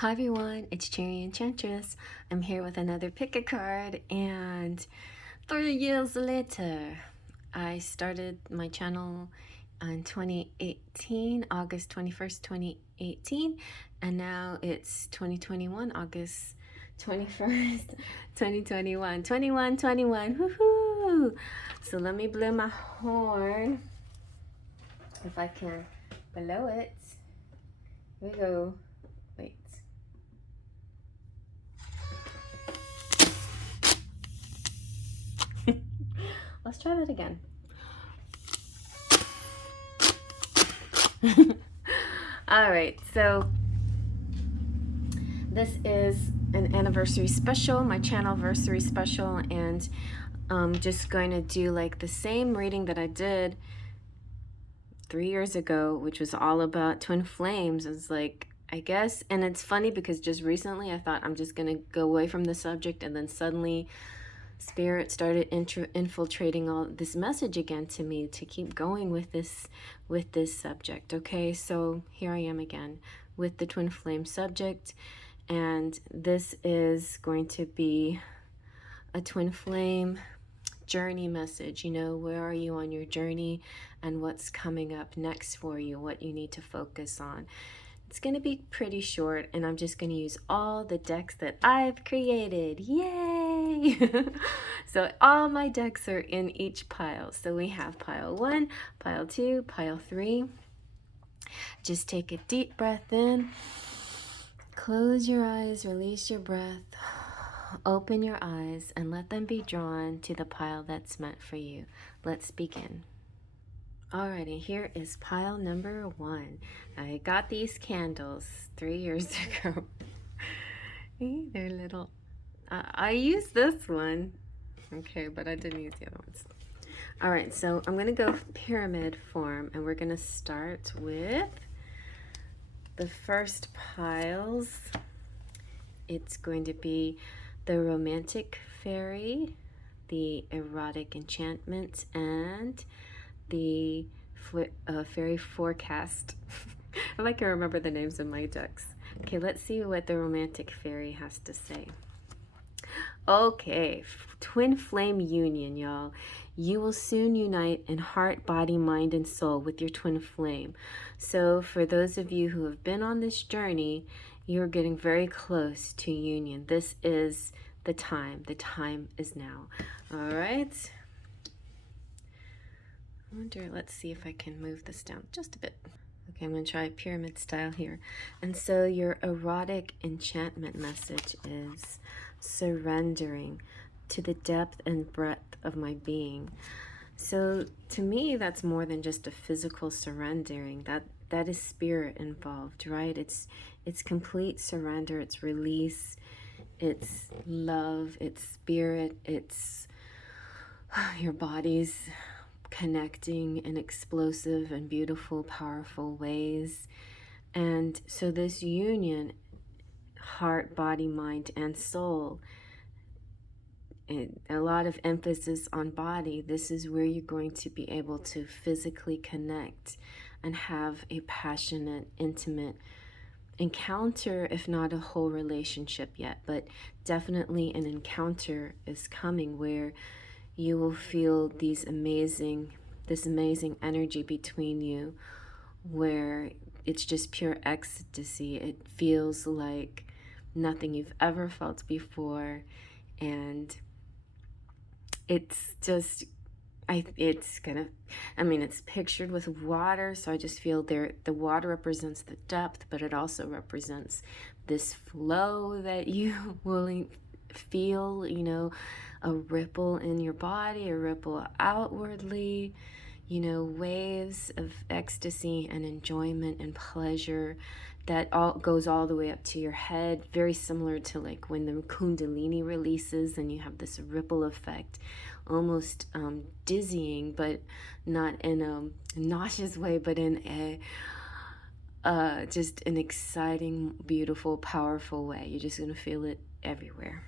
Hi everyone, it's Cherry Enchantress. I'm here with another pick a card, and 3 years later, I started my channel in 2018, August 21st, 2018, and now it's 2021, August 21st, 2021, 21, woohoo! So let me blow my horn, if I can blow it. Here we go. Wait. Let's try that again. All right, so this is an anniversary special, my channelversary special, and I'm just going to do like the same reading that I did 3 years ago, which was all about twin flames. It's like, I guess, and it's funny because just recently I thought I'm just going to go away from the subject, and then suddenly Spirit started infiltrating all this message again to me to keep going with this subject. Okay, so here I am again with the twin flame subject, and this is going to be a twin flame journey message. You know, where are you on your journey and what's coming up next for you, what you need to focus on. It's going to be pretty short, and I'm just going to use all the decks that I've created. Yay! So all my decks are in each pile. So we have pile 1, pile 2, pile 3. Just take a deep breath in. Close your eyes, release your breath. Open your eyes and let them be drawn to the pile that's meant for you. Let's begin. Alrighty, here is pile number 1. I got these candles 3 years ago. They're little. I used this one. Okay, but I didn't use the other ones. Alright, so I'm going to go pyramid form, and we're going to start with the first piles. It's going to be the romantic fairy, the erotic enchantment, and the fairy forecast. If I can remember the names of my decks. Okay, let's see what the romantic fairy has to say. Okay, twin flame union, y'all. You will soon unite in heart, body, mind, and soul with your twin flame. So for those of you who have been on this journey, you're getting very close to union. This is the time. The time is now. All right. I wonder, let's see if I can move this down just a bit. Okay, I'm going to try pyramid style here. And so your erotic enchantment message is surrendering to the depth and breadth of my being. So to me, that's more than just a physical surrendering. That is spirit involved, right? It's complete surrender, it's release, it's love, it's spirit, it's your body's connecting in explosive and beautiful, powerful ways. And so this union, heart, body, mind, and soul, and a lot of emphasis on body, this is where you're going to be able to physically connect and have a passionate, intimate encounter, if not a whole relationship yet, but definitely an encounter is coming where you will feel this amazing energy between you, where it's just pure ecstasy. It feels like nothing you've ever felt before, and it's just, it's pictured with water, so I just feel the water represents the depth, but it also represents this flow that you will feel, you know, a ripple in your body, a ripple outwardly, you know, waves of ecstasy and enjoyment and pleasure that all goes all the way up to your head, very similar to like when the kundalini releases and you have this ripple effect, almost dizzying, but not in a nauseous way, but in a just an exciting, beautiful, powerful way. You're just gonna feel it everywhere.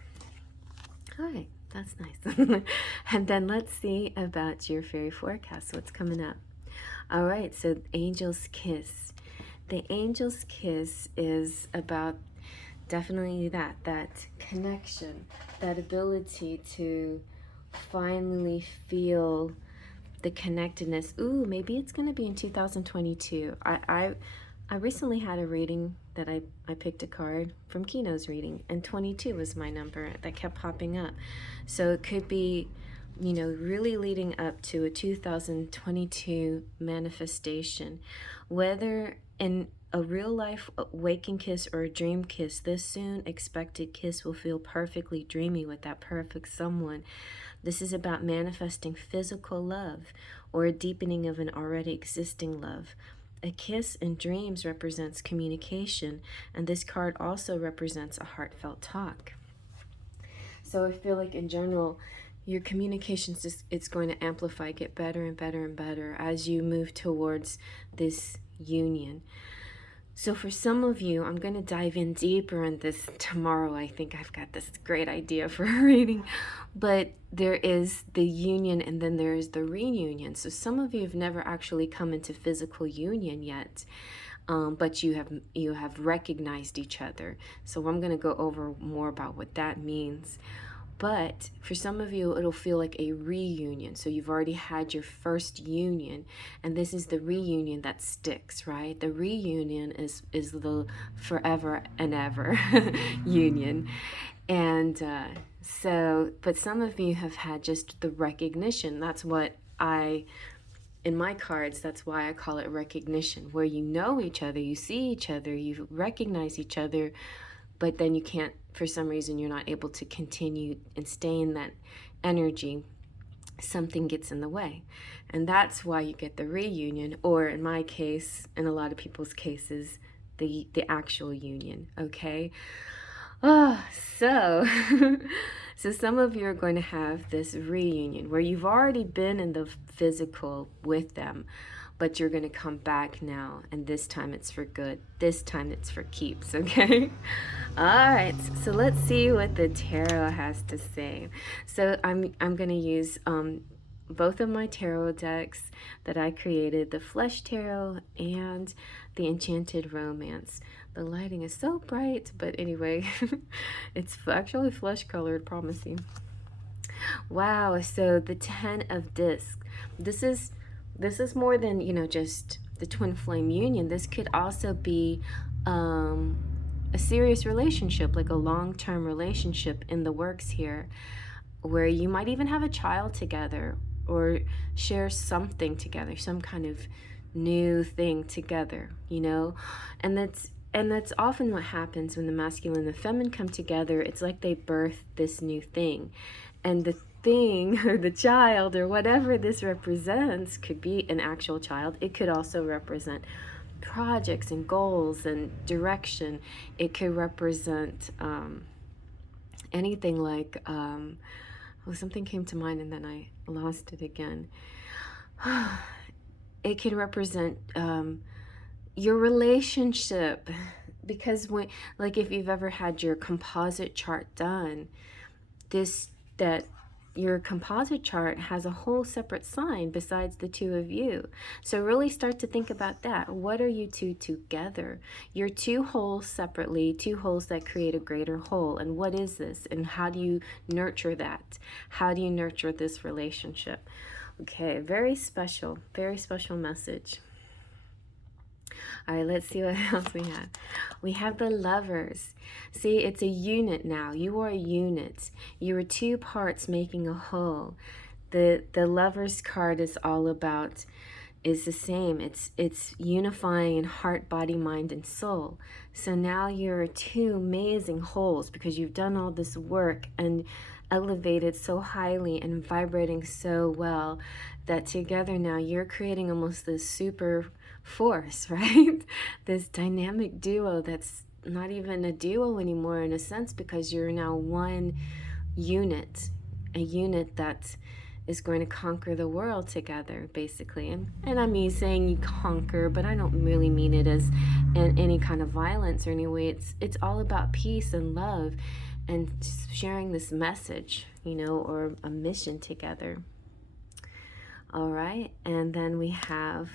All right, that's nice. And then let's see about your fairy forecast, what's coming up. All right, so Angel's Kiss. The Angel's Kiss is about definitely that connection, that ability to finally feel the connectedness. Ooh, maybe it's going to be in 2022. I recently had a reading that I picked a card from Kino's reading, and 22 was my number that kept popping up. So it could be, you know, really leading up to a 2022 manifestation, whether in a real life waking kiss or a dream kiss. This soon expected kiss will feel perfectly dreamy with that perfect someone. This is about manifesting physical love or a deepening of an already existing love. A kiss in dreams represents communication, and this card also represents a heartfelt talk. So I feel like in general, your communications, it's going to amplify, get better and better and better as you move towards this union. So for some of you, I'm going to dive in deeper in this tomorrow. I think I've got this great idea for a reading. But there is the union, and then there is the reunion. So some of you have never actually come into physical union yet, but you have recognized each other. So I'm going to go over more about what that means. But for some of you, it'll feel like a reunion. So you've already had your first union, and this is the reunion that sticks, right? The reunion is the forever and ever union. And but some of you have had just the recognition. That's what in my cards, that's why I call it recognition, where you know each other, you see each other, you recognize each other, but then you can't, for some reason, you're not able to continue and stay in that energy. Something gets in the way. And that's why you get the reunion, or in my case, in a lot of people's cases, the actual union, okay? Oh, so some of you are going to have this reunion where you've already been in the physical with them, but you're going to come back now, and this time it's for good. This time it's for keeps, okay? All right, so let's see what the tarot has to say. So I'm going to use both of my tarot decks that I created, the Flesh Tarot and the Enchanted Romance. The lighting is so bright, but anyway, it's actually flesh colored, promise you. Wow, so the 10 of Discs. This is more than, you know, just the twin flame union. This could also be a serious relationship, like a long-term relationship in the works here, where you might even have a child together or share something together, some kind of new thing together, you know? And that's often what happens when the masculine and the feminine come together. It's like they birth this new thing. And the thing, or the child, or whatever this represents, could be an actual child. It could also represent projects and goals and direction. It could represent anything like, something came to mind and then I lost it again. It could represent your relationship, because when, like, if you've ever had your composite chart done, that your composite chart has a whole separate sign besides the two of you. So really start to think about that. What are you two together? You're two wholes separately, two wholes that create a greater whole. And what is this? And how do you nurture that? How do you nurture this relationship? Okay, very special message. All right, let's see what else we have. We have the Lovers. See, it's a unit now. You are a unit. You are two parts making a whole. The Lovers card is all about, is the same. It's unifying in heart, body, mind, and soul. So now you're two amazing wholes because you've done all this work and elevated so highly and vibrating so well that together now you're creating almost this super force, right? This dynamic duo that's not even a duo anymore in a sense, because you're now one unit, a unit that is going to conquer the world together, basically. And I'm saying you conquer, but I don't really mean it as in any kind of violence or any way. It's all about peace and love and sharing this message, you know, or a mission together. All right, and then we have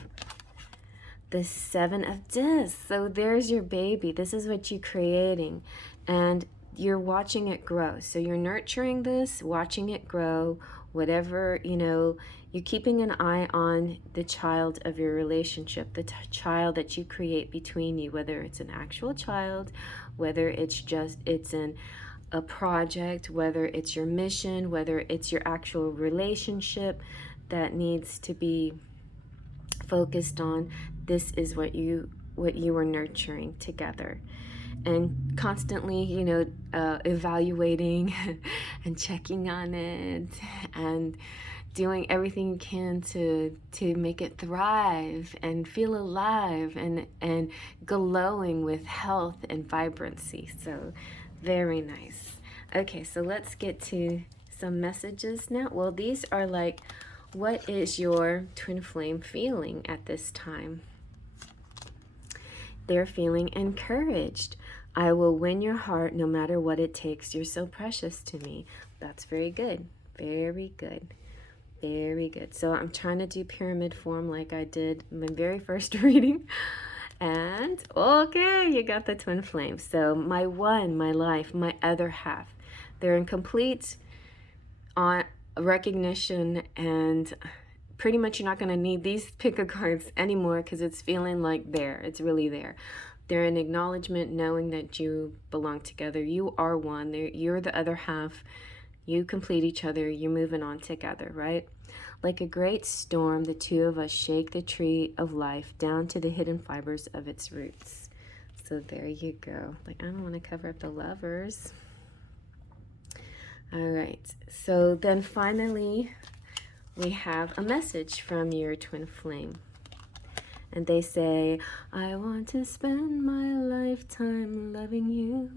the 7 of Discs. So there's your baby. This is what you're creating, and you're watching it grow. So you're nurturing this, watching it grow, whatever, you're keeping an eye on the child of your relationship, the child that you create between you, whether it's an actual child, whether it's a project, whether it's your mission, whether it's your actual relationship that needs to be focused on. This is what you are nurturing together, and constantly evaluating and checking on it, and doing everything you can to make it thrive and feel alive and glowing with health and vibrancy. So very nice. Okay, so let's get to some messages now. Well, these are like, what is your twin flame feeling at this time? They're feeling encouraged. I will win your heart no matter what it takes. You're so precious to me. That's very good. Very good. Very good. So I'm trying to do pyramid form like I did my very first reading. And okay, you got the twin flame. So my one, my life, my other half, they're in complete recognition, and pretty much you're not going to need these pick of cards anymore, because it's feeling like it's really there. They're in acknowledgement, knowing that you belong together. You are one. You're the other half. You complete each other. You're moving on together, right? Like a great storm, the two of us shake the tree of life down to the hidden fibers of its roots. So there you go. Like, I don't want to cover up the lovers. All right. So then finally, we have a message from your twin flame. And they say, I want to spend my lifetime loving you.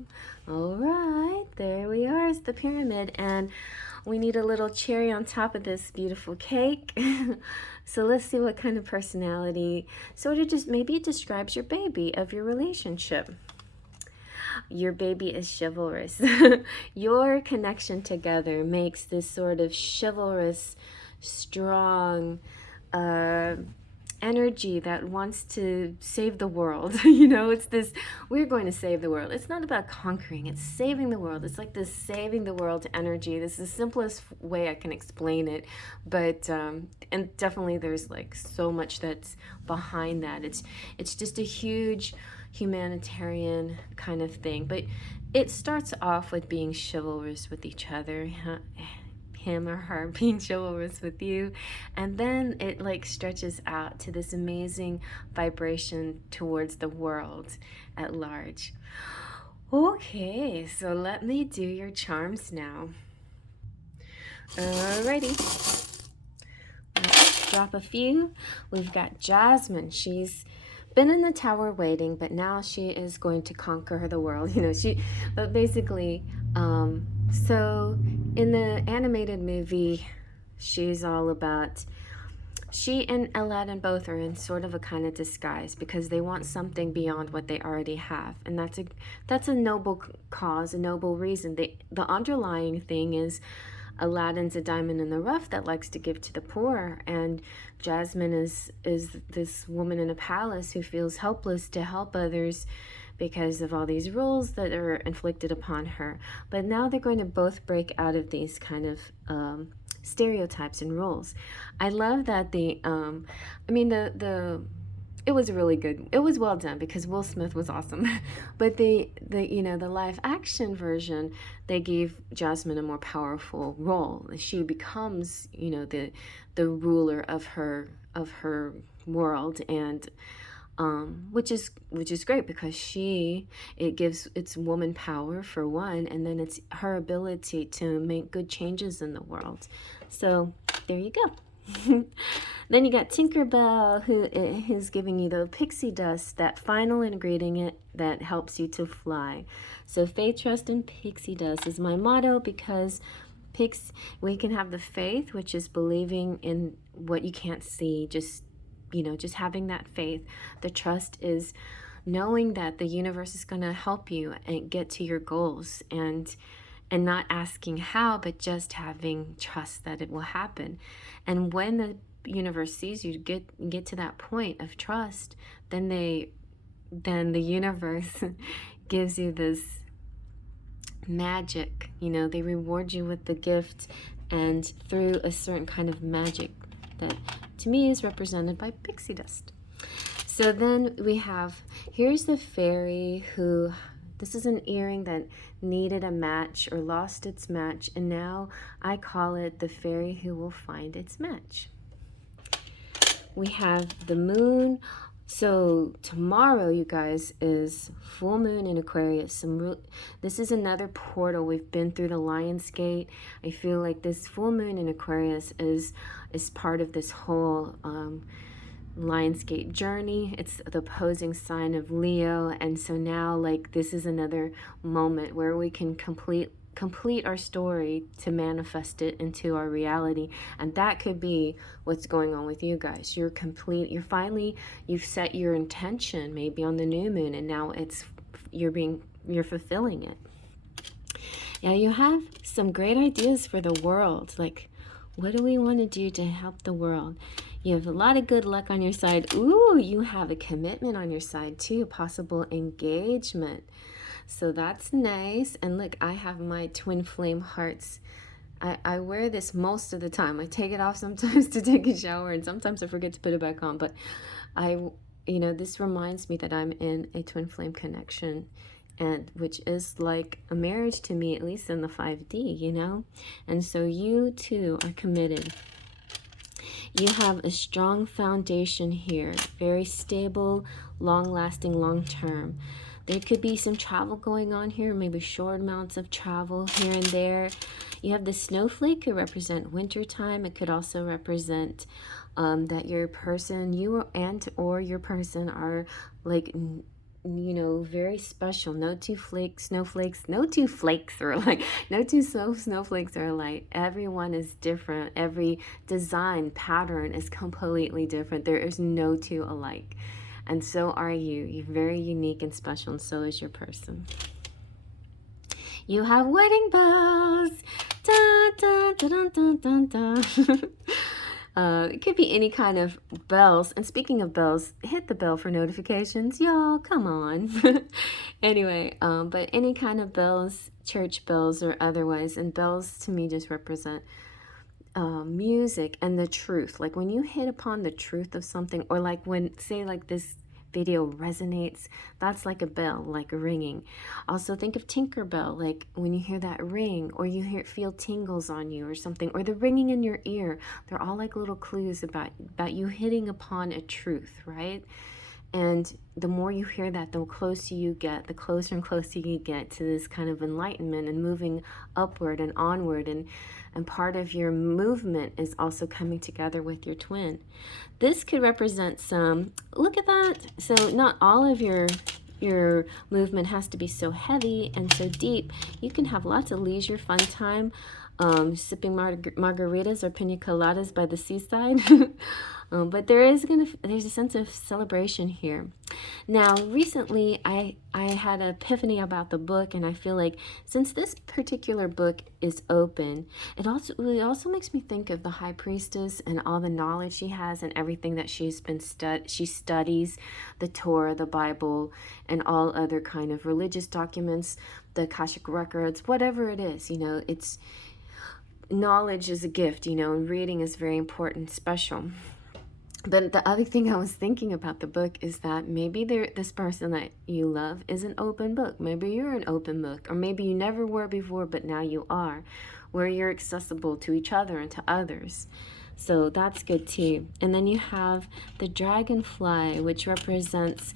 All right, there we are. It's the pyramid. And we need a little cherry on top of this beautiful cake. So let's see what kind of personality. Sort of just, maybe it describes your baby of your relationship. Your baby is chivalrous. Your connection together makes this sort of chivalrous, strong, energy that wants to save the world. It's this, we're going to save the world. It's not about conquering, it's saving the world. It's like this saving the world energy. This is the simplest way I can explain it, but and definitely there's like so much that's behind that. It's just a huge humanitarian kind of thing, but it starts off with being chivalrous with each other, him or her being chivalrous with you, and then it like stretches out to this amazing vibration towards the world at large. Okay, so let me do your charms now. Alrighty, let's drop a few. We've got Jasmine. She's been in the tower waiting, but now she is going to conquer the world. But basically, so in the animated movie, she's all about, she and Aladdin both are in sort of a kind of disguise because they want something beyond what they already have. And that's a noble cause, a noble reason. The underlying thing is Aladdin's a diamond in the rough that likes to give to the poor, and Jasmine is this woman in a palace who feels helpless to help others because of all these rules that are inflicted upon her. But now they're going to both break out of these kind of stereotypes and rules. I love that it was really good. It was well done because Will Smith was awesome. But the live action version, they gave Jasmine a more powerful role. She becomes, the ruler of her world, and which is great because it's woman power for one, and then it's her ability to make good changes in the world. So there you go. Then you got Tinkerbell, who's giving you the pixie dust, that final ingredient that helps you to fly. So faith, trust, and pixie dust is my motto, because we can have the faith, which is believing in what you can't see, just having that faith. The trust is knowing that the universe is going to help you and get to your goals, and not asking how, but just having trust that it will happen. And when universe sees you get to that point of trust, then the universe gives you this magic. You know, they reward you with the gift and through a certain kind of magic that to me is represented by pixie dust. So then we have, here's the fairy who, this is an earring that needed a match or lost its match, and now I call it the fairy who will find its match. We have the moon. So tomorrow, you guys, is full moon in Aquarius. This is another portal. We've been through the Lion's Gate. I feel like this full moon in Aquarius is part of this whole Lion's Gate journey. It's the opposing sign of Leo, and so now, like, this is another moment where we can complete our story to manifest it into our reality. And that could be what's going on with you guys. You've set your intention maybe on the new moon, and now you're fulfilling it. Now you have some great ideas for the world. Like, what do we want to do to help the world? You have a lot of good luck on your side. Ooh, you have a commitment on your side too, possible engagement. So that's nice. And look, I have my twin flame hearts. I wear this most of the time. I take it off sometimes to take a shower, and sometimes I forget to put it back on. But this reminds me that I'm in a twin flame connection, and which is like a marriage to me, at least in the 5D, you know? And so you too are committed. You have a strong foundation here, very stable, long-lasting, long-term. There could be some travel going on here, maybe short amounts of travel here and there. You have the snowflake, could represent winter time. It could also represent that your person, or your person are like, very special. No two snowflakes are alike. No two snowflakes are alike. Everyone is different. Every design pattern is completely different. There is no two alike. And so are you. You're very unique and special, and so is your person. You have wedding bells. Dun, dun, dun, dun, dun, dun. It could be any kind of bells. And speaking of bells, hit the bell for notifications. Y'all, come on. Anyway, but any kind of bells, church bells or otherwise. And bells to me just represent music and the truth. Like when you hit upon the truth of something, or like when, say, like this video resonates, that's like a bell, like a ringing. Also think of Tinkerbell, like when you hear that ring, or you feel tingles on you or something, or the ringing in your ear. They're all like little clues about you hitting upon a truth, right? And the more you hear that, the closer you get, the closer and closer you get to this kind of enlightenment and moving upward and onward. And part of your movement is also coming together with your twin. This could represent some, look at that. So not all of your movement has to be so heavy and so deep. You can have lots of leisure, fun time, sipping margaritas or pina coladas by the seaside. But there's a sense of celebration here. Now, recently, I had an epiphany about the book, and I feel like since this particular book is open, it also makes me think of the High Priestess and all the knowledge she has and everything that she studies, the Torah, the Bible, and all other kind of religious documents, the Akashic records, whatever it is, it's knowledge is a gift, and reading is very important, special. But the other thing I was thinking about the book is that maybe this person that you love is an open book. Maybe you're an open book, or maybe you never were before, but now you are, where you're accessible to each other and to others. So that's good too. And then you have the dragonfly, which represents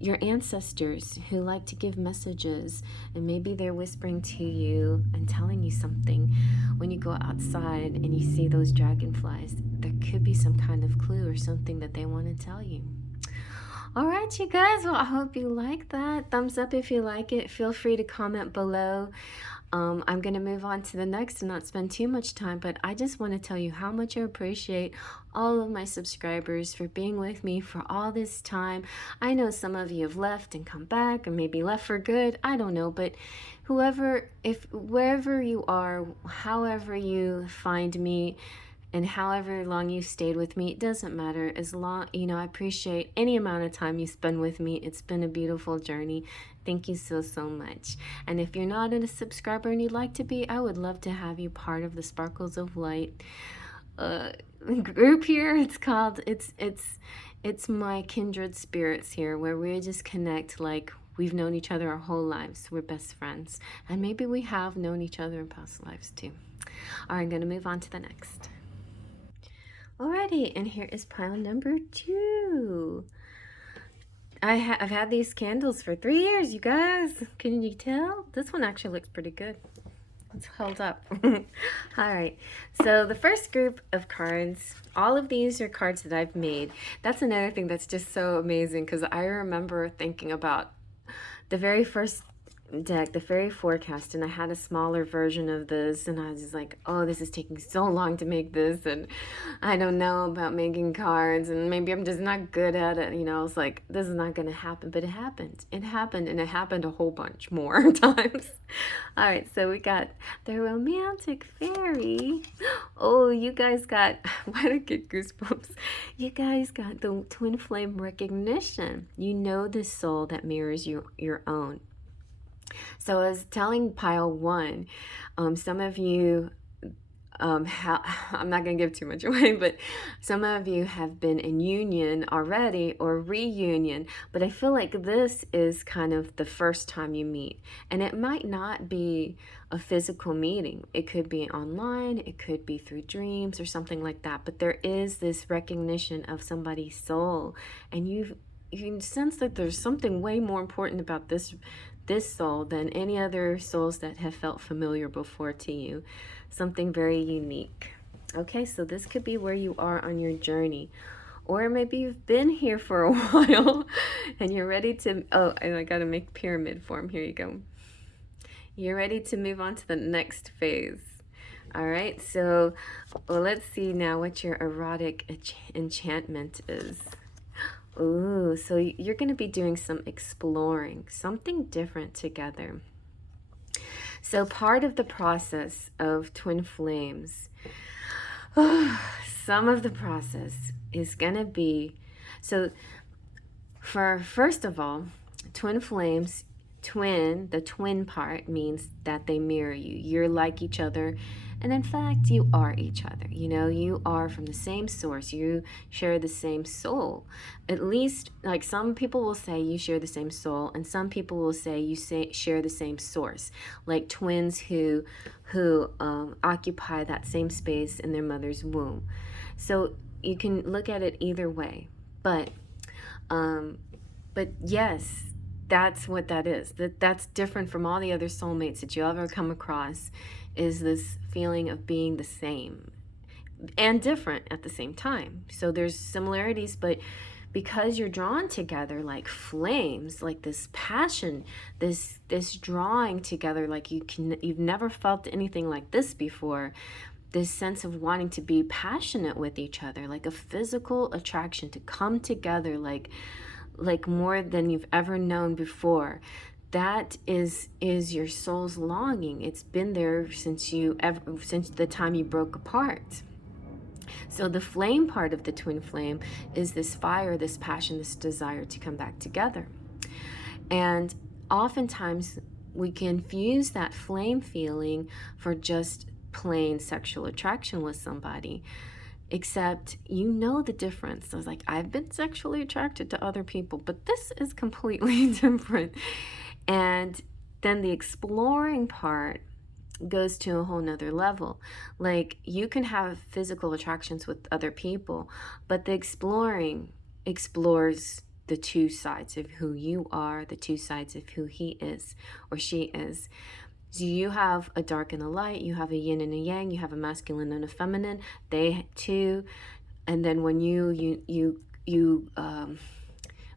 your ancestors who like to give messages, and maybe they're whispering to you and telling you something. When you go outside and you see those dragonflies, there could be some kind of clue or something that they want to tell you. All right, you guys, well, I hope you like that. Thumbs up if you like it. Feel free to comment below. I'm going to move on to the next and not spend too much time, but I just want to tell you how much I appreciate all of my subscribers for being with me for all this time. I know some of you have left and come back, or maybe left for good. I don't know, but wherever you are, however you find me, And however long you stayed with me, it doesn't matter. As long, you know, I appreciate any amount of time you spend with me. It's been a beautiful journey. Thank you so, so much. And if you're not a subscriber and you'd like to be, I would love to have you part of the Sparkles of Light group here. It's called, it's my kindred spirits here, where we just connect like we've known each other our whole lives. We're best friends. And maybe we have known each other in past lives too. All right, I'm going to move on to the next. Alrighty, and here is pile number 2. I've had these candles for 3 years, you guys. Can you tell? This one actually looks pretty good. It's held up. Alright, so the first group of cards, all of these are cards that I've made. That's another thing that's just so amazing, because I remember thinking about the very first deck, the Fairy Forecast, and I had a smaller version of this, and I was just like, oh, this is taking so long to make this, and I don't know about making cards, and maybe I'm just not good at it, you know. I was like, this is not going to happen, but it happened. It happened, and it happened a whole bunch more times. All right, so we got the Romantic Fairy. Oh, you guys got, why did I get goosebumps? You guys got the Twin Flame Recognition. You know this soul that mirrors your own. So I was telling pile 1, some of you, I'm not going to give too much away, but some of you have been in union already or reunion, but I feel like this is kind of the first time you meet. And it might not be a physical meeting. It could be online, it could be through dreams or something like that, but there is this recognition of somebody's soul, and you can sense that there's something way more important about this soul than any other souls that have felt familiar before to you. Something very unique. Okay, so this could be where you are on your journey. Or maybe you've been here for a while and you're ready to, oh, I gotta make pyramid form. Here you go. You're ready to move on to the next phase. All right, so well, let's see now what your erotic enchantment is. Ooh, so you're going to be doing some exploring, something different together. So part of the process of twin flames, some of the process is going to be, so for first of all, twin flames, the twin part means that they mirror you. You're like each other. And in fact, you are each other. You know, you are from the same source. You share the same soul. At least, like some people will say you share the same soul, and some people will say you share the same source. Like twins who occupy that same space in their mother's womb. So you can look at it either way. But yes, that's what that is. That's different from all the other soulmates that you'll ever come across, is this feeling of being the same and different at the same time. So there's similarities, but because you're drawn together like flames, like this passion, this drawing together, like you've never felt anything like this before. This sense of wanting to be passionate with each other, like a physical attraction to come together, like more than you've ever known before. That is your soul's longing. It's been there since the time you broke apart. So the flame part of the twin flame is this fire, this passion, this desire to come back together. And oftentimes we confuse that flame feeling for just plain sexual attraction with somebody. Except you know the difference. I was like, I've been sexually attracted to other people, but this is completely different. And then the exploring part goes to a whole nother level. Like you can have physical attractions with other people, but the exploring explores the two sides of who you are, the two sides of who he is or she is. So you have a dark and a light, you have a yin and a yang, you have a masculine and a feminine, they too. And then when you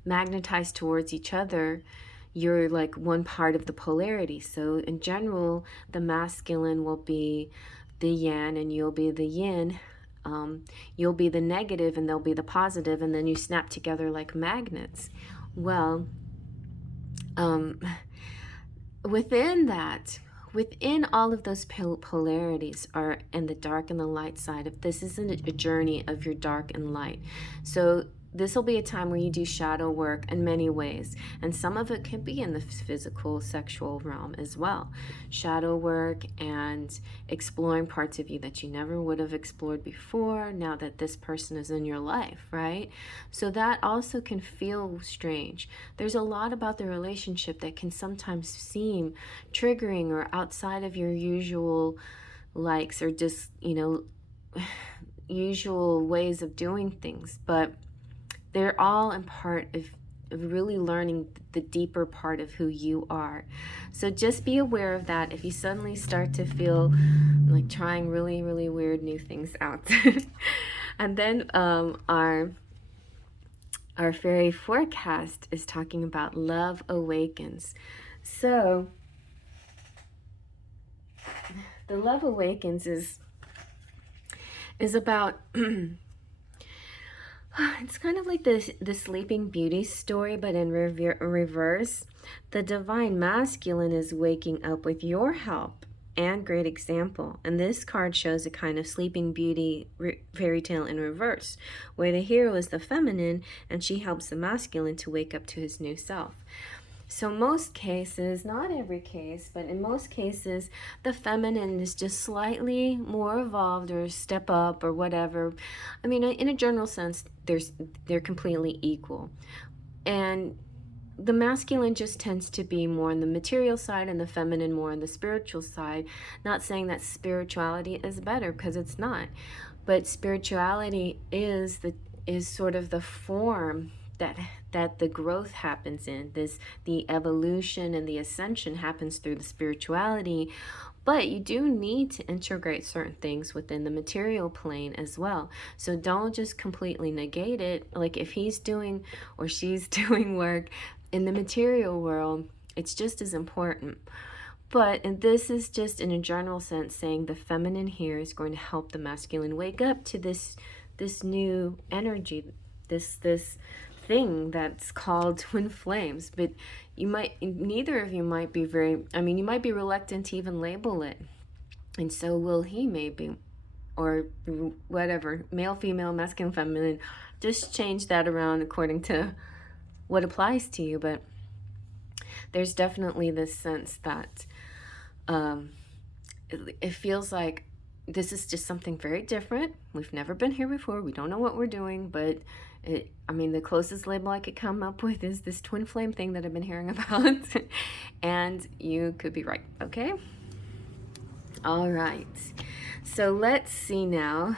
magnetize towards each other, you're like one part of the polarity. So in general, the masculine will be the yang and you'll be the yin. You'll be the negative and they'll be the positive, and then you snap together like magnets. Well, within that, within all of those polarities are in the dark and the light side. If this isn't a journey of your dark and light, so this will be a time where you do shadow work in many ways, and some of it can be in the physical, sexual realm as well. Shadow work and exploring parts of you that you never would have explored before, now that this person is in your life, right? So that also can feel strange. There's a lot about the relationship that can sometimes seem triggering or outside of your usual likes, or just, you know, usual ways of doing things, but they're all in part of really learning the deeper part of who you are. So just be aware of that if you suddenly start to feel like trying really, really weird new things out. And then our fairy forecast is talking about love awakens. So the love awakens is about it's kind of like the Sleeping Beauty story, but in reverse. The divine masculine is waking up with your help and great example. And this card shows a kind of Sleeping Beauty fairy tale in reverse, where the hero is the feminine and she helps the masculine to wake up to his new self. So most cases, not every case, but in most cases, the feminine is just slightly more evolved or step up or whatever. I mean, in a general sense, they're completely equal. And the masculine just tends to be more on the material side and the feminine more on the spiritual side. Not saying that spirituality is better, because it's not. But spirituality is sort of the form that the growth happens in. The evolution and the ascension happens through the spirituality, but you do need to integrate certain things within the material plane as well. So don't just completely negate it. Like if he's doing or she's doing work in the material world, it's just as important. But, and this is just in a general sense saying the feminine here is going to help the masculine wake up to this new energy, this thing that's called twin flames. But neither of you might be you might be reluctant to even label it, and so will he, maybe, or whatever, male, female, masculine, feminine. Just change that around according to what applies to you. But there's definitely this sense that it feels like this is just something very different. We've never been here before. We don't know what we're doing, but the closest label I could come up with is this twin flame thing that I've been hearing about. And you could be right, okay? All right. So let's see now.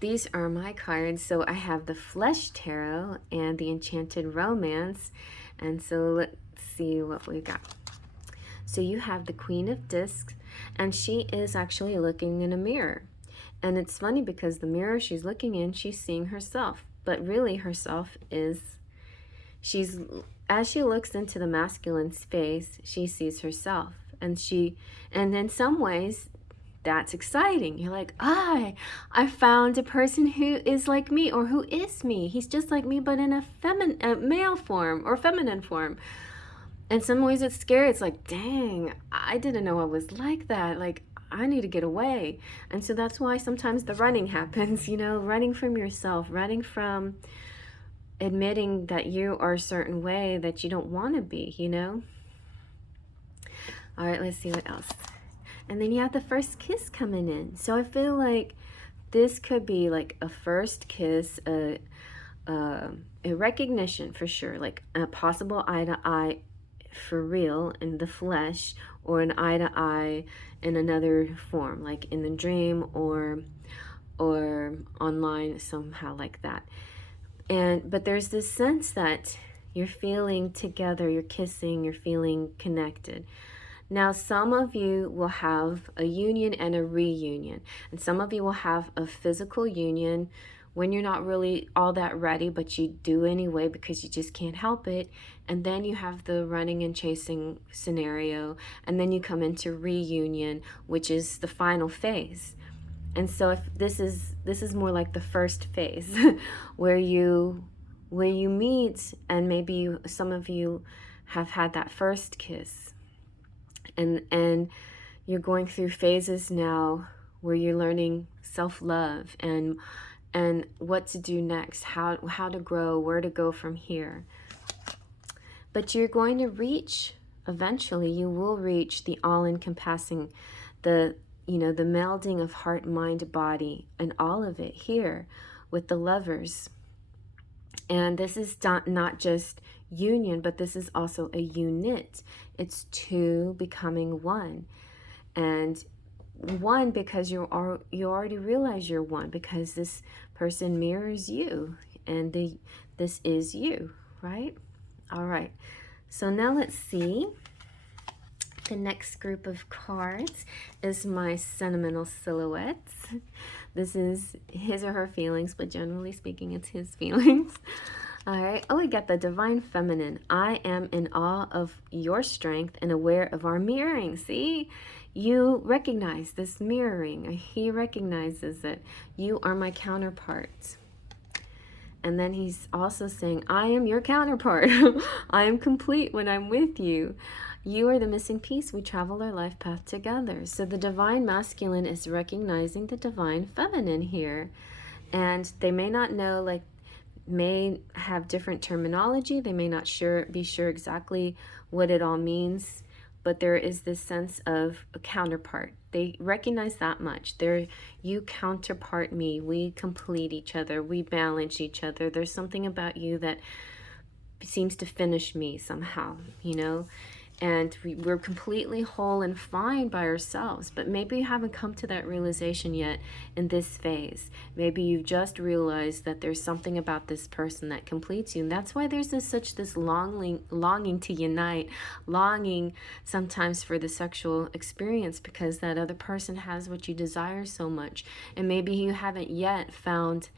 These are my cards. So I have the Flesh Tarot and the Enchanted Romance. And so let's see what we got. So you have the Queen of Discs, and she is actually looking in a mirror. And it's funny because the mirror she's looking in, she's seeing herself. But really herself is, as she looks into the masculine space, she sees herself. And in some ways, that's exciting. You're like, I found a person who is like me, or who is me. He's just like me, but in a male form or feminine form. In some ways it's scary. It's like, dang, I didn't know I was like that. Like, I need to get away. And so that's why sometimes the running happens, running from yourself, running from admitting that you are a certain way that you don't want to be, All right, let's see what else. And then you have the first kiss coming in. So I feel like this could be like a first kiss, a recognition for sure, like a possible eye-to-eye for real in the flesh, or an eye-to-eye in another form, like in the dream or online, somehow like that. But there's this sense that you're feeling together, you're kissing, you're feeling connected. Now, some of you will have a union and a reunion, and some of you will have a physical union when you're not really all that ready, but you do anyway because you just can't help it. And then you have the running and chasing scenario, and then you come into reunion, which is the final phase. And so if this is more like the first phase where you meet, and maybe some of you have had that first kiss. And you're going through phases now where you're learning self-love and what to do next, how to grow, where to go from here. But you're going to reach, eventually you will reach the all-encompassing, the the melding of heart, mind, body, and all of it here with the lovers. And this is not just union, but this is also a unit. It's two becoming one. And one because you already realize you're one, because this person mirrors you, and this is you, right? All right. So now let's see. The next group of cards is my Sentimental Silhouettes. This is his or her feelings, but generally speaking, it's his feelings. All right. Oh, we got the Divine Feminine. I am in awe of your strength and aware of our mirroring. See? You recognize this mirroring. He recognizes it. You are my counterpart. And then he's also saying, I am your counterpart. I am complete when I'm with you. You are the missing piece. We travel our life path together. So the Divine Masculine is recognizing the Divine Feminine here. And they may not know, like, may have different terminology. They may not be sure exactly what it all means. But there is this sense of a counterpart. They recognize that much. You counterpart me. We complete each other. We balance each other. There's something about you that seems to finish me somehow, And we're completely whole and fine by ourselves. But maybe you haven't come to that realization yet in this phase. Maybe you've just realized that there's something about this person that completes you. And that's why there's this longing to unite, longing sometimes for the sexual experience, because that other person has what you desire so much. And maybe you haven't yet found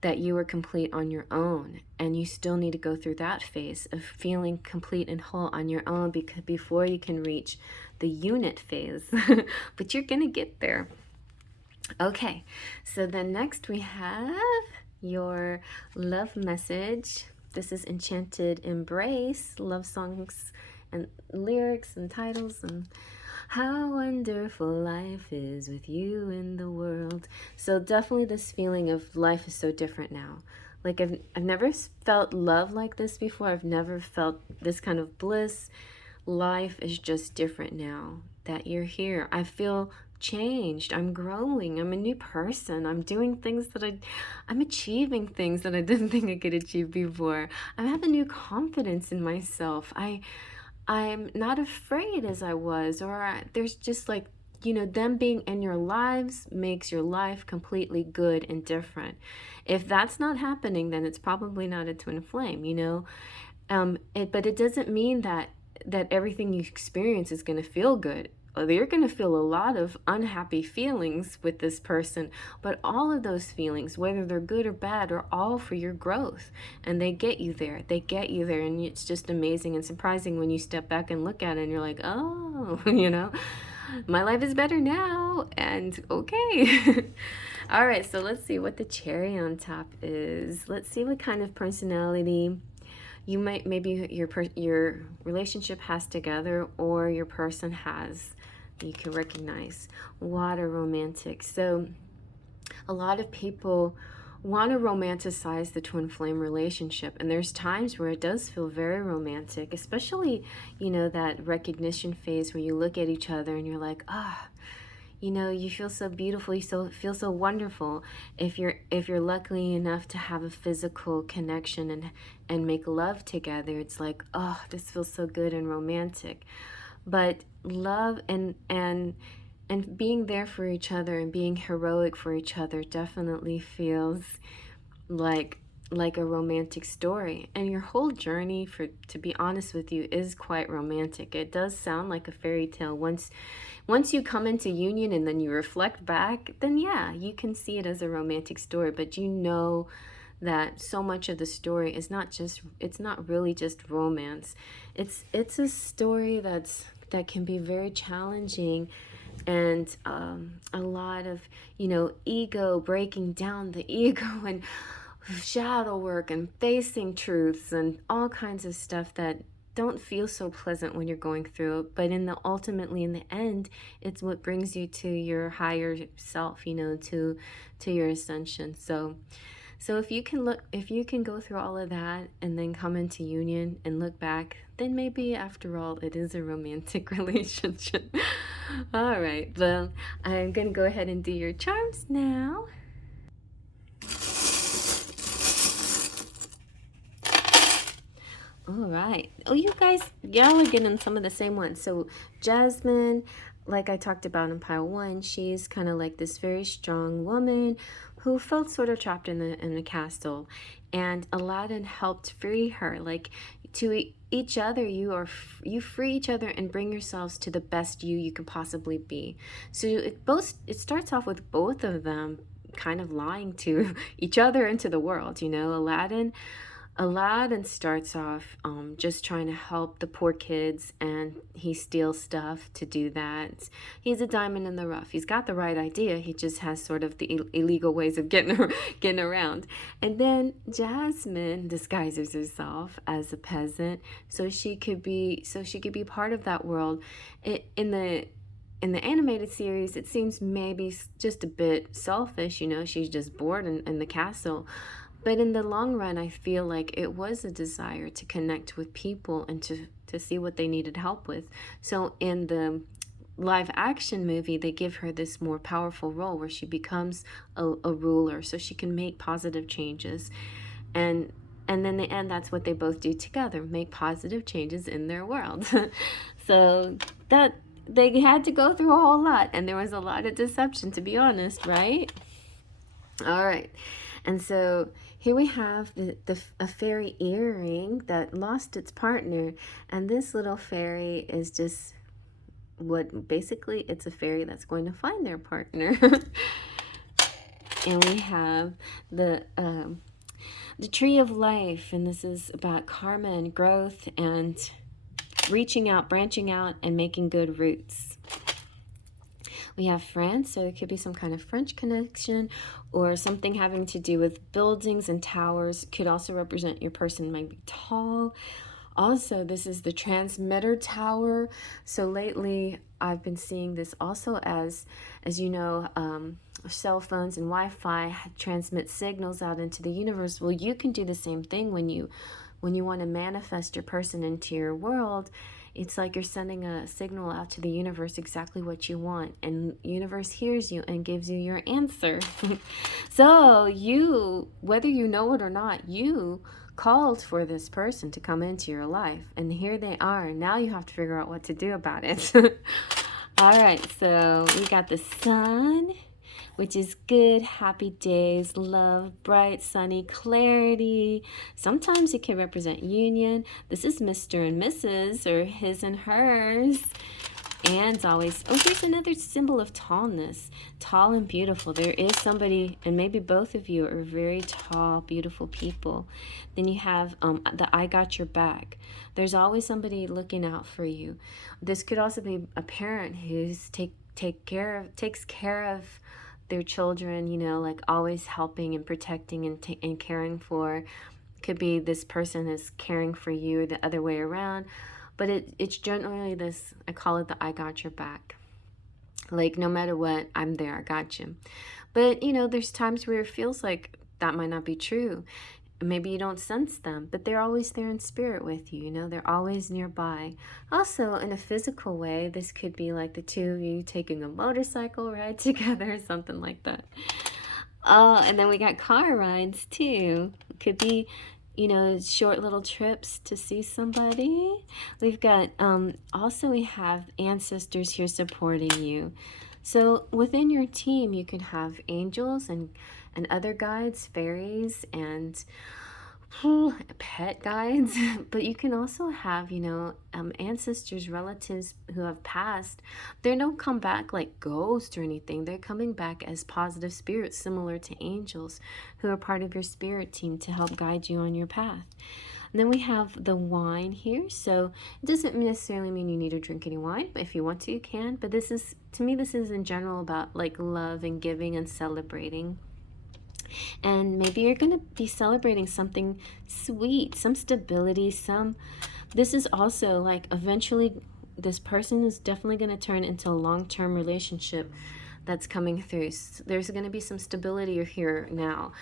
that you are complete on your own, and you still need to go through that phase of feeling complete and whole on your own before you can reach the unit phase. But you're gonna get there. Okay, so then next we have your love message. This is Enchanted Embrace, love songs and lyrics and titles, and how wonderful life is with you in the world. So definitely this feeling of life is so different now. Like I've never felt love like this before. I've never felt this kind of bliss. Life is just different now that you're here. I feel changed. I'm growing. I'm a new person. I'm doing things I'm achieving things that I didn't think I could achieve before. I have a new confidence in myself. I'm not afraid as I was, or there's just like, them being in your lives makes your life completely good and different. If that's not happening, then it's probably not a twin flame, but it doesn't mean that everything you experience is going to feel good. You're going to feel a lot of unhappy feelings with this person, but all of those feelings, whether they're good or bad, are all for your growth, and they get you there. And it's just amazing and surprising when you step back and look at it and you're like, oh, my life is better now, and okay. All right, so let's see what the cherry on top is. Let's see what kind of personality maybe your relationship has together, or your person has. You can recognize water romantic. So a lot of people want to romanticize the twin flame relationship, and there's times where it does feel very romantic, especially that recognition phase where you look at each other and you're like, you feel so beautiful, you feel so wonderful. If you're lucky enough to have a physical connection and make love together, it's like, oh, this feels so good and romantic. But love and being there for each other and being heroic for each other definitely feels like a romantic story. And your whole journey, to be honest with you, is quite romantic. It does sound like a fairy tale. Once you come into union and then you reflect back, then yeah, you can see it as a romantic story. But that so much of the story is it's not really just romance. It's a story that can be very challenging, and a lot of ego, breaking down the ego, and shadow work, and facing truths, and all kinds of stuff that don't feel so pleasant when you're going through it, but ultimately in the end, it's what brings you to your higher self, you know, to your ascension. So if you can go through all of that and then come into union and look back, then maybe after all it is a romantic relationship. All right, well, I'm gonna go ahead and do your charms now. All right. Oh, you guys, y'all are getting some of the same ones. So Jasmine, like I talked about in pile 1, she's kind of like this very strong woman who felt sort of trapped in the castle, and Aladdin helped free her. Like, to each other, you free each other and bring yourselves to the best you can possibly be. So it starts off with both of them kind of lying to each other and to the world. You know, Aladdin starts off just trying to help the poor kids, and he steals stuff to do that. He's a diamond in the rough. He's got the right idea. He just has sort of the illegal ways of getting around. And then Jasmine disguises herself as a peasant so she could be part of that world. In the animated series, it seems maybe just a bit selfish. You know, she's just bored in the castle. But in the long run, I feel like it was a desire to connect with people and to see what they needed help with. So in the live action movie, they give her this more powerful role where she becomes a ruler so she can make positive changes. And then in the end, that's what they both do together, make positive changes in their world. So that they had to go through a whole lot, and there was a lot of deception, to be honest, right? All right. And so here we have a fairy earring that lost its partner, and this little fairy is just basically it's a fairy that's going to find their partner. And we have the tree of life, and this is about karma and growth and reaching out, branching out, and making good roots. We have France, so it could be some kind of French connection or something having to do with buildings and towers. Could also represent your person might be tall. Also, this is the transmitter tower. So lately, I've been seeing this also as you know, cell phones and Wi-Fi transmit signals out into the universe. Well, you can do the same thing when you want to manifest your person into your world. It's like you're sending a signal out to the universe exactly what you want, and the universe hears you and gives you your answer. So you, whether you know it or not, you called for this person to come into your life, and here they are. Now you have to figure out what to do about it. All right, so we got the sun, which is good, happy days, love, bright, sunny, clarity. Sometimes it can represent union. This is Mr. and Mrs. or his and hers. And always, oh, here's another symbol of tallness. Tall and beautiful. There is somebody, and maybe both of you are very tall, beautiful people. Then you have the I got your back. There's always somebody looking out for you. This could also be a parent who's takes care of their children, you know, like always helping and protecting and caring for. Could be this person is caring for you, the other way around. But it's generally this, I call it the I got your back. Like, no matter what, I'm there, I got you. But, you know, there's times where it feels like that might not be true. Maybe you don't sense them, but they're always there in spirit with you, you know, they're always nearby. Also, in a physical way, this could be like the two of you taking a motorcycle ride together or something like that. And then we got car rides too. It could be, you know, short little trips to see somebody. We've got, also we have ancestors here supporting you. So within your team, you can have angels and other guides, fairies, and pet guides. But you can also have, you know, ancestors, relatives who have passed. They don't come back like ghosts or anything. They're coming back as positive spirits, similar to angels, who are part of your spirit team to help guide you on your path. And then we have the wine here. So it doesn't necessarily mean you need to drink any wine, but if you want to, you can. But this is, to me, this is in general about like love and giving and celebrating. And maybe you're going to be celebrating something sweet, some stability, some This is also like eventually this person is definitely going to turn into a long-term relationship that's coming through. There's going to be some stability here now.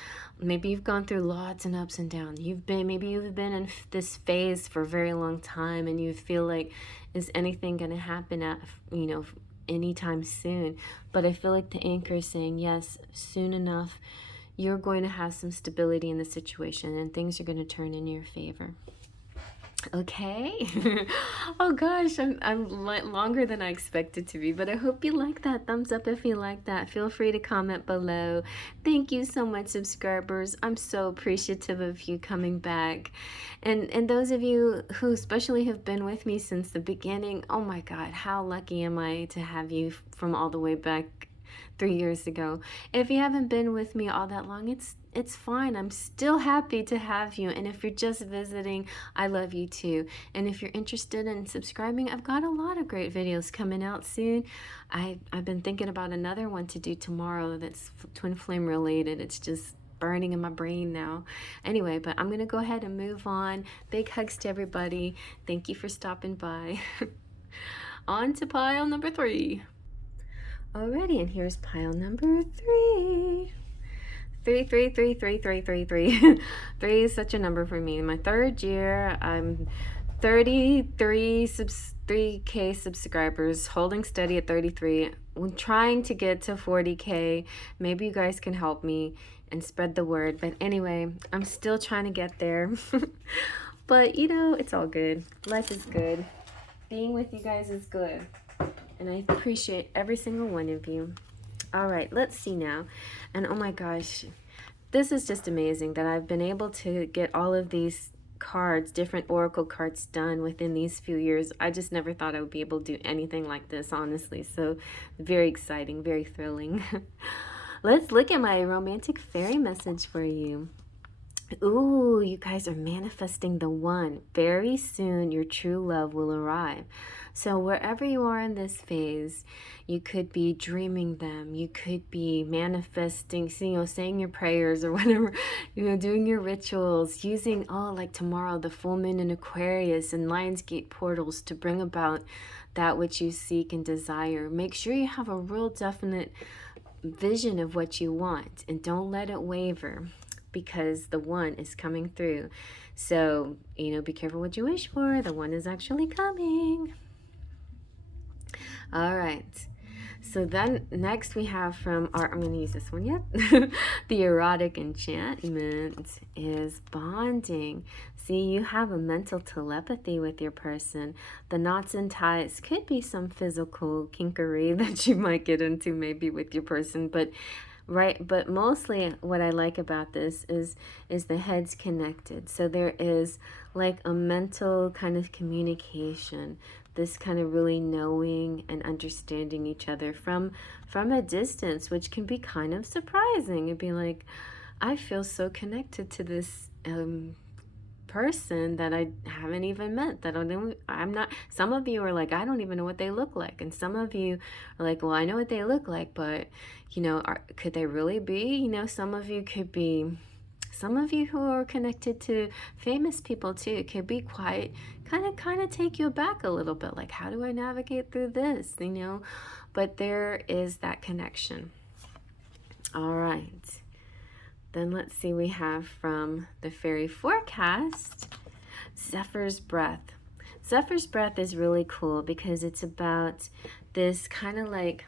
Maybe you've gone through lots and ups and downs. Maybe you've been in this phase for a very long time, and you feel like, is anything going to happen at, you know, anytime soon? But I feel like the anchor is saying, yes, soon enough, you're going to have some stability in the situation, and things are going to turn in your favor. Okay. Oh gosh, I'm longer than I expected to be, but I hope you like that. Thumbs up if you like that. Feel free to comment below. Thank you so much, subscribers. I'm so appreciative of you coming back. And those of you who especially have been with me since the beginning, oh my God, how lucky am I to have you from all the way back 3 years ago. If you haven't been with me all that long, it's fine. I'm still happy to have you. And if you're just visiting, I love you too. And if you're interested in subscribing, I've got a lot of great videos coming out soon. I've been thinking about another one to do tomorrow that's twin flame related. It's just burning in my brain now. Anyway, but I'm gonna go ahead and move on. Big hugs to everybody. Thank you for stopping by. On to pile number 3. Alrighty, and here's pile number 3. 3, 3, 3, 3, 3, 3, 3. 3 is such a number for me. In my 3rd year, I'm 3K subscribers, holding steady at 33. I'm trying to get to 40K. Maybe you guys can help me and spread the word. But anyway, I'm still trying to get there. But you know, it's all good. Life is good. Being with you guys is good. And I appreciate every single one of you. All right, let's see now. And oh my gosh, this is just amazing that I've been able to get all of these cards, different oracle cards done within these few years. I just never thought I would be able to do anything like this, honestly. So very exciting, very thrilling. Let's look at my romantic fairy message for you. Ooh, you guys are manifesting the one. Very soon your true love will arrive. So wherever you are in this phase, you could be dreaming them. You could be manifesting, saying your prayers or whatever, doing your rituals, using, like tomorrow, the full moon in Aquarius and Lionsgate portals to bring about that which you seek and desire. Make sure you have a real definite vision of what you want and don't let it waver, because the one is coming through. So, be careful what you wish for. The one is actually coming. All right. So then next we have from our, I'm going to use this one yet. The Erotic Enchantment is bonding. See, you have a mental telepathy with your person. The knots and ties could be some physical kinkery that you might get into maybe with your person, but mostly what I like about this is the heads connected. So there is like a mental kind of communication, this kind of really knowing and understanding each other from a distance, which can be kind of surprising. It'd be like, I feel so connected to this person that I haven't even met, I'm not, some of you are like, I don't even know what they look like, and some of you are like, well, I know what they look like, but could they really be? Some of you could be, some of you who are connected to famous people too, could be quite kind of take you back a little bit, like, how do I navigate through this, but there is that connection. All right. Then let's see, we have from the fairy forecast, Zephyr's Breath. Zephyr's Breath is really cool because it's about this kind of like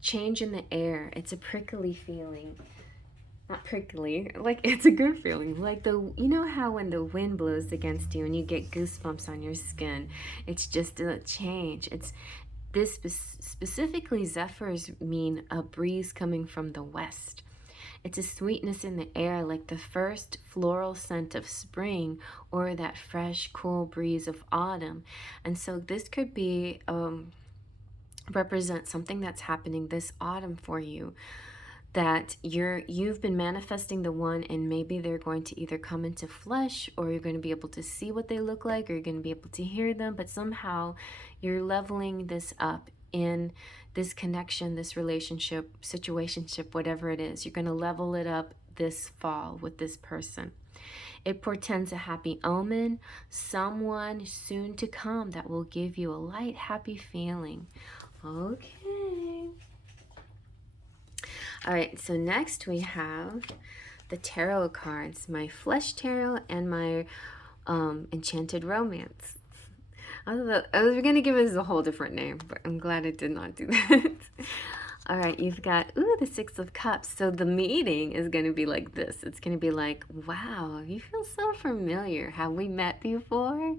change in the air. It's a prickly feeling. Not prickly, like it's a good feeling. Like how when the wind blows against you and you get goosebumps on your skin, it's just a change. This specifically, zephyrs mean a breeze coming from the west. It's a sweetness in the air, like the first floral scent of spring or that fresh, cool breeze of autumn. And so this could be represent something that's happening this autumn for you, that you've been manifesting the one, and maybe they're going to either come into flesh, or you're going to be able to see what they look like, or you're going to be able to hear them, but somehow you're leveling this up in this connection, this relationship, situationship, whatever it is. You're going to level it up this fall with this person. It portends a happy omen, someone soon to come that will give you a light, happy feeling. Okay. All right, so next we have the tarot cards, my flesh tarot and my Enchanted Romance. I was going to give it a whole different name, but I'm glad I did not do that. All right, you've got, the Six of Cups. So the meeting is going to be like this. It's going to be like, wow, you feel so familiar. Have we met before?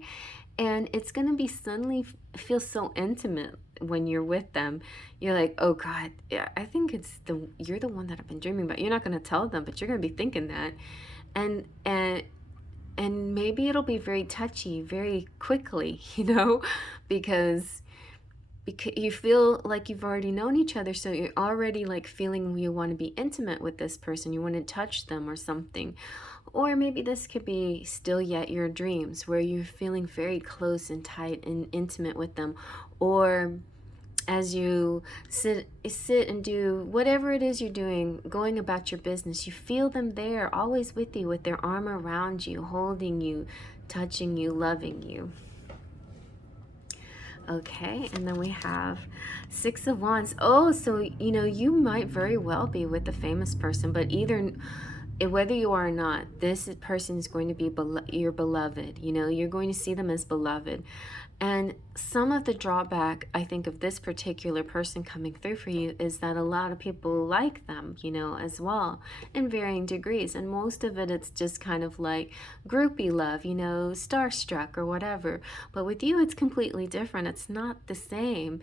And it's going to be suddenly feel so intimate when you're with them. You're like, oh God, yeah, I think you're the one that I've been dreaming about. You're not going to tell them, but you're going to be thinking that. And maybe it'll be very touchy very quickly, because you feel like you've already known each other, so you're already like feeling you want to be intimate with this person, you want to touch them or something. Or maybe this could be still yet your dreams, where you're feeling very close and tight and intimate with them. Or as you sit and do whatever it is you're doing, going about your business, you feel them there, always with you, with their arm around you, holding you, touching you, loving you. Okay, and then we have Six of Wands. Oh, so, you might very well be with a famous person, but whether you are or not, this person is going to be your beloved. You're going to see them as beloved. And some of the drawback, I think, of this particular person coming through for you is that a lot of people like them, as well, in varying degrees. And most of it, it's just kind of like groupie love, starstruck or whatever. But with you, it's completely different. It's not the same.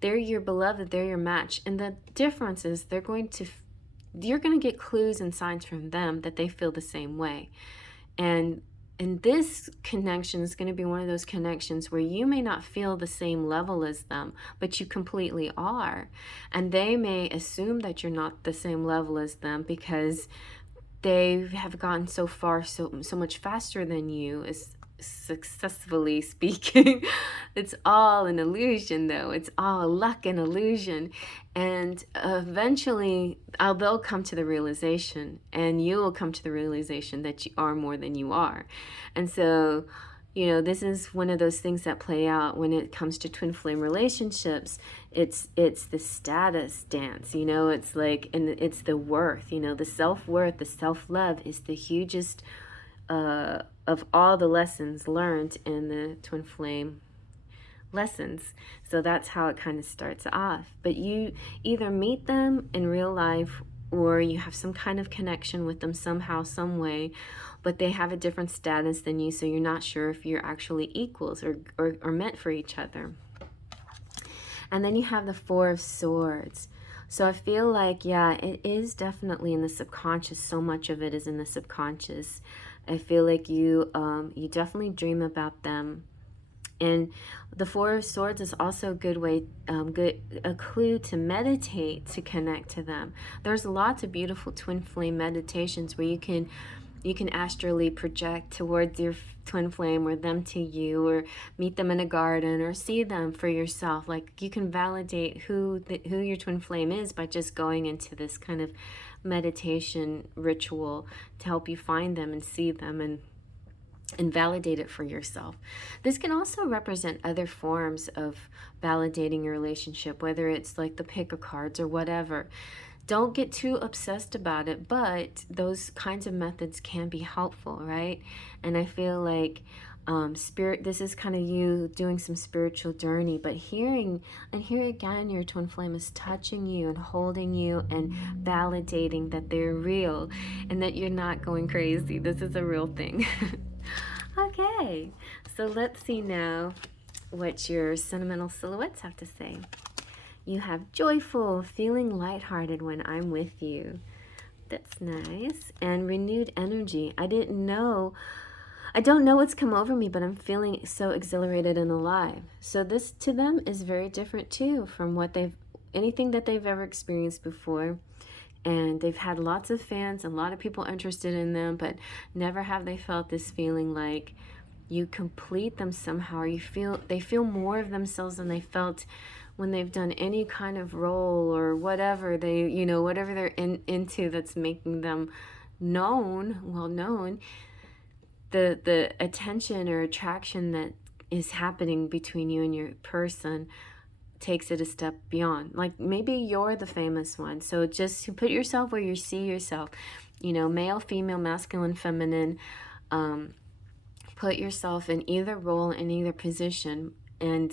They're your beloved, they're your match. And the difference is you're going to get clues and signs from them that they feel the same way. And this connection is going to be one of those connections where you may not feel the same level as them, but you completely are. And they may assume that you're not the same level as them because they have gotten so far so much faster than you, successfully speaking. It's all an illusion, though. It's all luck and illusion. And eventually they'll come to the realization, and you will come to the realization that you are more than you are. And so, this is one of those things that play out when it comes to twin flame relationships. It's the status dance, it's like, and it's the worth, the self-worth, the self-love is the hugest of all the lessons learned in the twin flame lessons. So that's how it kind of starts off. But you either meet them in real life or you have some kind of connection with them somehow, some way, but they have a different status than you, so you're not sure if you're actually equals or meant for each other. And then you have the Four of Swords. So I feel like, yeah, it is definitely in the subconscious. So much of it is in the subconscious. I feel like you definitely dream about them. And the Four of Swords is also a good way, a clue to meditate, to connect to them. There's lots of beautiful twin flame meditations where you can astrally project towards your twin flame or them to you, or meet them in a garden or see them for yourself. Like, you can validate who your twin flame is by just going into this kind of meditation ritual to help you find them and see them and validate it for yourself. This can also represent other forms of validating your relationship, whether it's like the pick of cards or whatever. Don't get too obsessed about it, but those kinds of methods can be helpful, right? And I feel like this is kind of you doing some spiritual journey, but here again, your twin flame is touching you and holding you and validating that they're real and that you're not going crazy. This is a real thing. Okay, so let's see now what your Sentimental Silhouettes have to say. You have joyful, feeling lighthearted when I'm with you. That's nice. And renewed energy. I don't know what's come over me, but I'm feeling so exhilarated and alive. So this to them is very different too from anything that they've ever experienced before. And they've had lots of fans and a lot of people interested in them, but never have they felt this feeling like you complete them somehow, or they feel more of themselves than they felt when they've done any kind of role or whatever whatever they're into that's making them well known. the attention or attraction that is happening between you and your person takes it a step beyond. Like maybe you're the famous one, so just to put yourself where you see yourself, you know, male, female, masculine, feminine. Put yourself in either role, in either position, and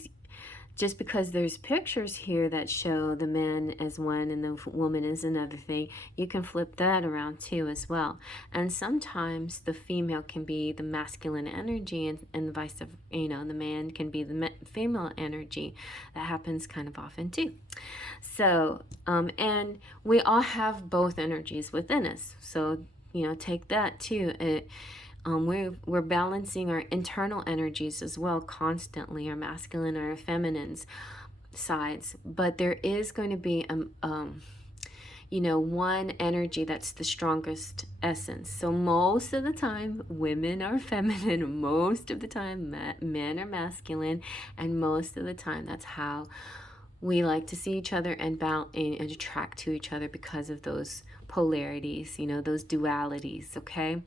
just because there's pictures here that show the man as one and the woman as another thing, you can flip that around too as well. And sometimes the female can be the masculine energy, and vice versa, you know, the man can be the female energy. That happens kind of often too. So, and we all have both energies within us. So, you know, take that too. We're balancing our internal energies as well constantly, our masculine or our feminine's sides. But there is going to be, you know, one energy that's the strongest essence. So most of the time, women are feminine. Most of the time, men are masculine. And most of the time, that's how we like to see each other and attract to each other, because of those polarities, you know, those dualities. Okay,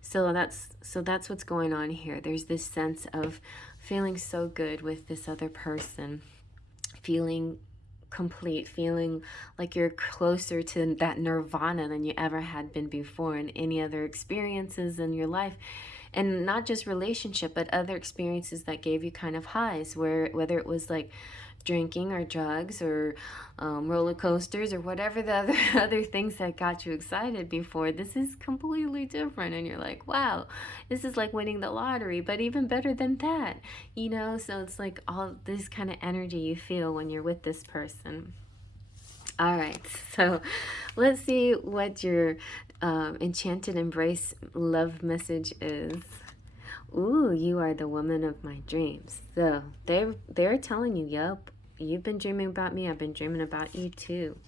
so that's what's going on here. There's this sense of feeling so good with this other person, feeling complete, feeling like you're closer to that nirvana than you ever had been before in any other experiences in your life. And not just relationship, but other experiences that gave you kind of highs, whether it was like drinking or drugs or roller coasters or whatever the other things that got you excited before. This is completely different, and you're like, wow, this is like winning the lottery, but even better than that, you know. So it's like all this kind of energy you feel when you're with this person. All right, so let's see what your Enchanted Embrace love message is. Ooh, you are the woman of my dreams. So they're telling you, yep, you've been dreaming about me. I've been dreaming about you too.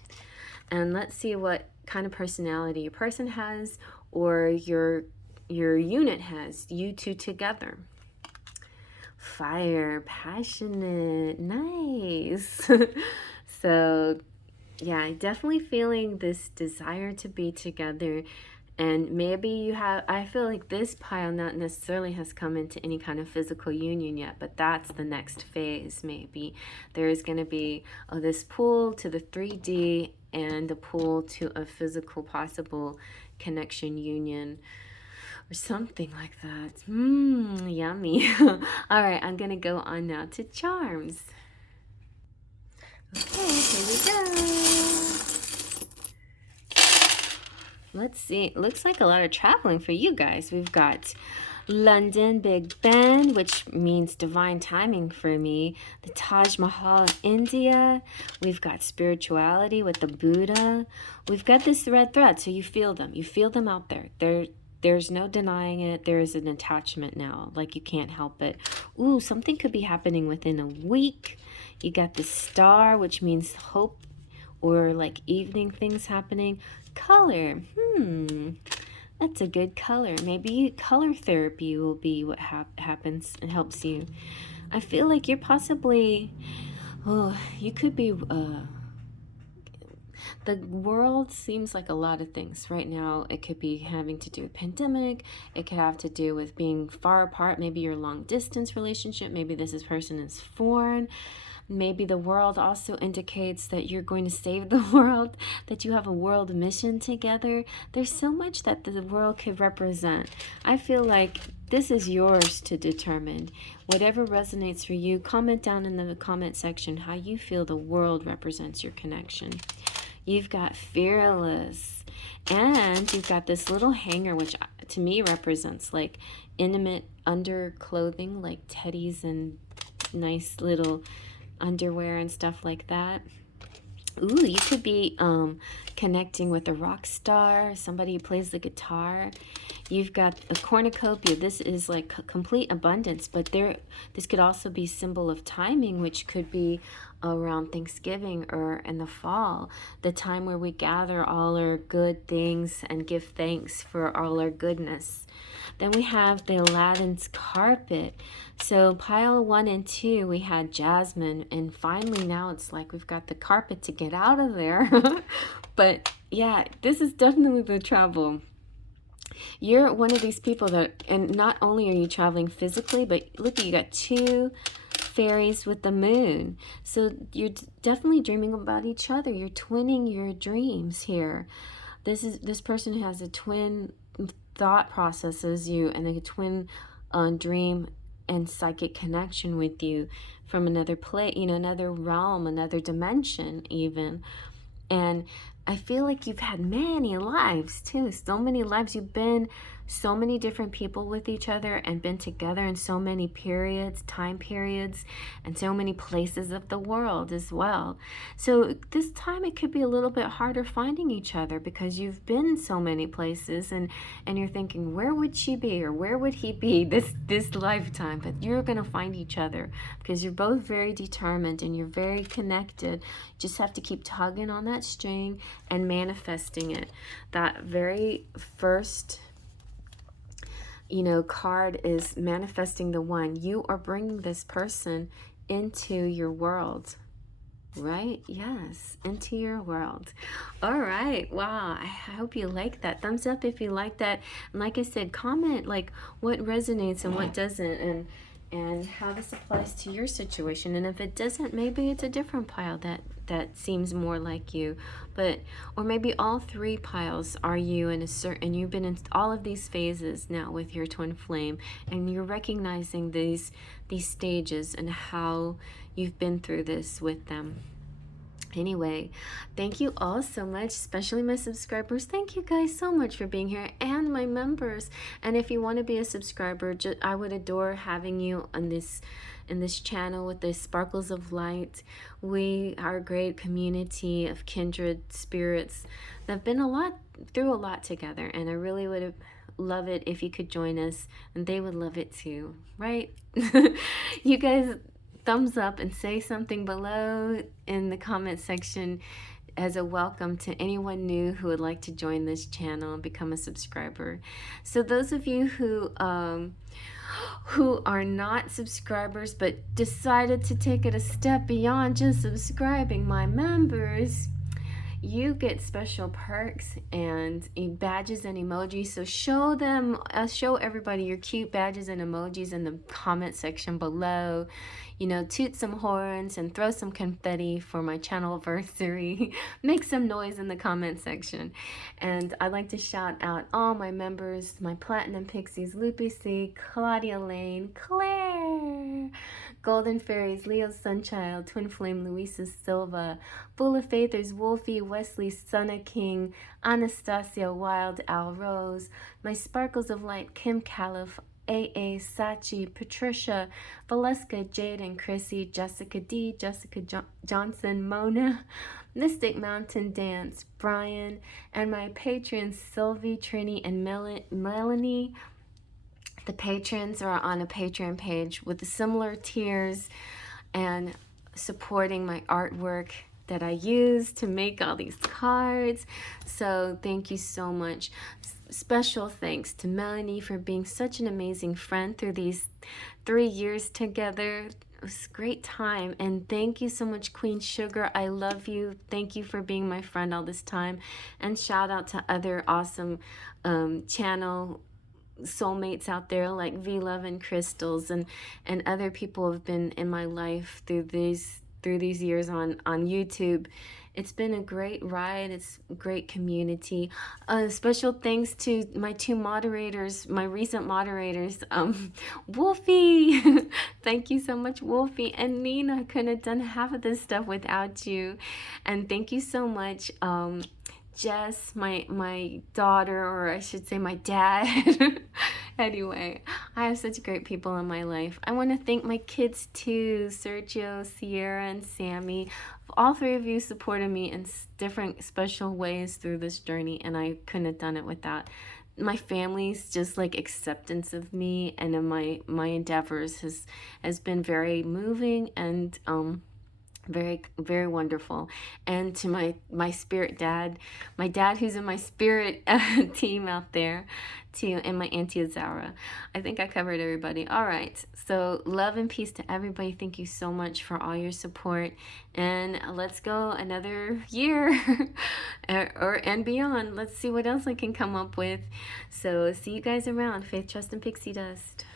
And let's see what kind of personality your person has, or your unit has, you two together. Fire, passionate, nice. So yeah, definitely feeling this desire to be together. And maybe you have, I feel like this pile not necessarily has come into any kind of physical union yet, but that's the next phase. Maybe there is going to be this pull to the 3D and the pull to a physical possible connection, union, or something like that. Yummy. All right, I'm going to go on now to charms. Okay, here we go. Let's see. It looks like a lot of traveling for you guys. We've got London, Big Ben, which means divine timing for me. The Taj Mahal in India. We've got spirituality with the Buddha. We've got this red thread, so you feel them. You feel them out there. There's no denying it. There is an attachment now. Like you can't help it. Ooh, something could be happening within a week. You got the star, which means hope, or like evening things happening. Color, that's a good color. Maybe color therapy will be what happens and helps you. I feel like you're possibly, you could be, the world seems like a lot of things right now. It could be having to do with pandemic. It could have to do with being far apart. Maybe your long distance relationship. Maybe this person is foreign. Maybe the world also indicates that you're going to save the world, that you have a world mission together. There's so much that the world could represent. I feel like this is yours to determine. Whatever resonates for you, comment down in the comment section how you feel the world represents your connection. You've got fearless, and you've got this little hanger, which to me represents like intimate underclothing, like teddies and nice little underwear and stuff like that. Ooh, you could be connecting with a rock star, somebody who plays the guitar. You've got a cornucopia. This is like complete abundance, but this could also be symbol of timing, which could be around Thanksgiving or in the fall, the time where we gather all our good things and give thanks for all our goodness. Then we have the Aladdin's carpet. So pile 1 and 2, we had jasmine, and finally now it's like we've got the carpet to get out of there. But yeah, this is definitely the travel. You're one of these people that, and not only are you traveling physically, but look, you got 2 fairies with the moon. So you're definitely dreaming about each other. You're twinning your dreams here. This person has a twin thought process as you, and a twin dream and psychic connection with you from another place, you know, another realm, another dimension even. And I feel like you've had many lives too, so many lives. You've been so many different people with each other and been together in so many periods, time periods, and so many places of the world as well. So this time it could be a little bit harder finding each other because you've been so many places, and you're thinking, where would she be or where would he be this lifetime? But you're going to find each other because you're both very determined and you're very connected. Just have to keep tugging on that string and manifesting it. That very first, you know, card is manifesting the one. You are bringing this person into your world, right? Yes, into your world. All right. Wow. I hope you like that. Thumbs up if you like that. And like I said, comment like what resonates and what doesn't, and how this applies to your situation. And if it doesn't, maybe it's a different pile that seems more like you. But, or maybe all 3 piles are you in a certain, you've been in all of these phases now with your twin flame, and you're recognizing these stages and how you've been through this with them. Anyway, thank you all so much, especially my subscribers. Thank you guys so much for being here, and my members. And if you want to be a subscriber, I would adore having you on this channel with the sparkles of light. We are a great community of kindred spirits that have been through a lot together, and I really would love it if you could join us, and they would love it too, right? You guys, thumbs up and say something below in the comment section as a welcome to anyone new who would like to join this channel and become a subscriber. So those of you who are not subscribers but decided to take it a step beyond just subscribing, my members, you get special perks and badges and emojis. So show everybody your cute badges and emojis in the comment section below. You know, toot some horns and throw some confetti for my channelversary. Make some noise in the comment section. And I'd like to shout out all my members, my Platinum Pixies, Loopy C, Claudia Lane, Claire, Golden Fairies, Leo Sunchild, Twin Flame Luisa Silva, Full of Faithers, Wolfie, Wesley, Sunna King, Anastasia Wild, Al Rose, my Sparkles of Light, Kim Calif, AA, Sachi, Patricia, Valeska, Jade and Chrissy, Jessica D, Jessica Johnson, Mona, Mystic Mountain Dance, Brian, and my patrons Sylvie, Trini, and Melanie. The patrons are on a Patreon page with the similar tiers and supporting my artwork that I use to make all these cards. So thank you so much. Special thanks to Melanie for being such an amazing friend through these 3 years together. It was a great time. And thank you so much, Queen Sugar. I love you. Thank you for being my friend all this time. And shout out to other awesome channel soulmates out there like V-Love and Crystals, and other people who have been in my life through these years on YouTube. It's been a great ride. It's a great community. Special thanks to my 2 moderators, my recent moderators, Wolfie. Thank you so much, Wolfie, and Nina. I couldn't have done half of this stuff without you. And thank you so much, Jess, my daughter, or I should say my dad. Anyway, I have such great people in my life. I want to thank my kids too, Sergio, Sierra, and Sammy. All 3 of you supported me in different special ways through this journey, and I couldn't have done it without my family's just like acceptance of me and of my endeavors has been very moving and Very, very wonderful. And to my spirit dad, my dad who's in my spirit team out there too, and my auntie Azara. I think I covered everybody. All right, so love and peace to everybody. Thank you so much for all your support, and let's go another year or and beyond. Let's see what else I can come up with. So see you guys around. Faith, trust, and pixie dust.